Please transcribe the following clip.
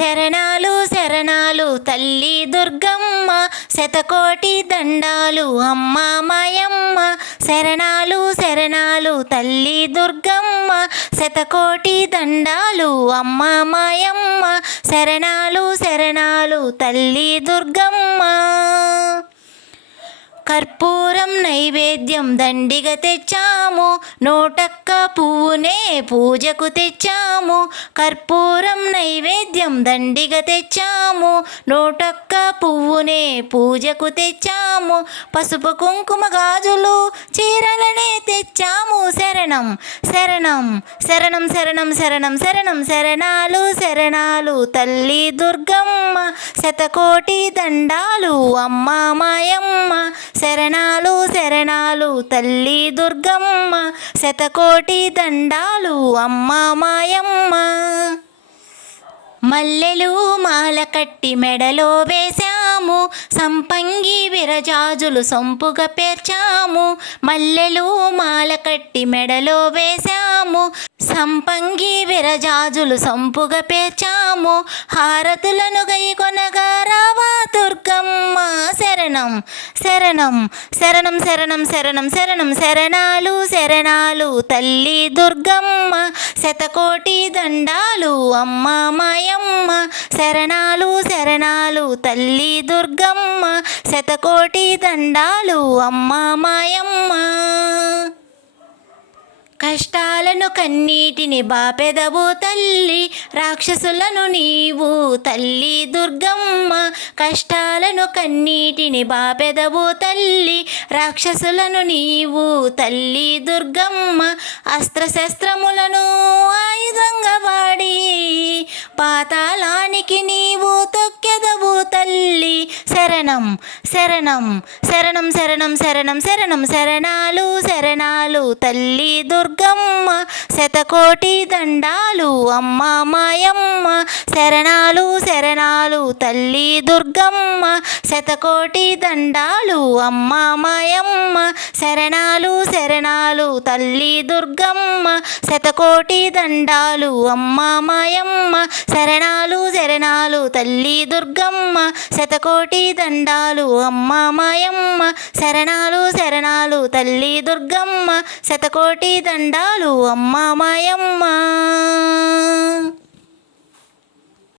శరణాలు శరణాలు తల్లి దుర్గమ్మ శతకోటి దండాలు అమ్మ మాయమ్మ శరణాలు శరణాలు తల్లి దుర్గమ్మ శతకోటి దండాలు అమ్మ మాయమ్మ శరణాలు శరణాలు తల్లి దుర్గమ్మ. కర్పూరం నైవేద్యం దండిగా తెచ్చాము. నోటక్క పువ్వునే పూజకు తెచ్చాము. కర్పూరం నైవేద్యం దండిగా తెచ్చాము. నోటక్క పువ్వునే పూజకు తెచ్చాము. పసుపు కుంకుమ గాజులు చీరలనే తెచ్చాము. శరణం శరణం శరణం శరణం శరణం శరణం శరణాలు శరణాలు తల్లి దుర్గమ్మ శతకోటి దండాలు అమ్మ మాయమ్మ శరణాలు శరణాలు తల్లి దుర్గమ్మ శతకోటి దండాలు అమ్మ మల్లెలు మాల కట్టి మెడలో వేశాము. సంపంగి విరజాజులు సొంపుగా పేర్చాము. మల్లెలు మాల కట్టి మెడలో వేశాము. సంపంగి విరజాజులు సొంపుగా పేర్చాము. హారతులను గై రావా దుర్గ శరణం శరణం శరణం శరణం శరణం శరణం శరణాలు శరణాలు. తల్లి దుర్గమ్మ శతకోటి దండాలు. అమ్మ మాయమ్మ శరణాలు శరణాలు. తల్లి దుర్గమ్మ శతకోటి దండాలు. అమ్మ మాయమ్మ. కష్టాలను కన్నీటిని బాపెదవు తల్లి. రాక్షసులను నీవు తల్లి దుర్గమ్మ. కష్టాలను కన్నీటిని బాపెదవు తల్లి. రాక్షసులను నీవు తల్లి దుర్గమ్మ. అస్త్రశస్త్రములను ఆయుధంగా వాడి. పాతాళానికి నీ శరణం శరణం శరణం శరణం శరణం శరణం శరణాలు శరణాలు తల్లి దుర్గమ్మ శతకోటి దండాలు అమ్మ మాయమ్మ శరణాలు శరణాలు తల్లి దుర్గమ్మ శతకోటి దండాలు అమ్మ మాయమ్మ శరణాలు శరణాలు తల్లి దుర్గమ్మ శతకోటి దండాలు అమ్మ మాయమ్మ శరణాలు శరణాలు తల్లి దుర్గమ్మ శతకోటి దండాలు అమ్మ మాయమ్మ శరణాలు శరణాలు తల్లి దుర్గమ్మ శతకోటి దండాలు అమ్మ మాయమ్మ.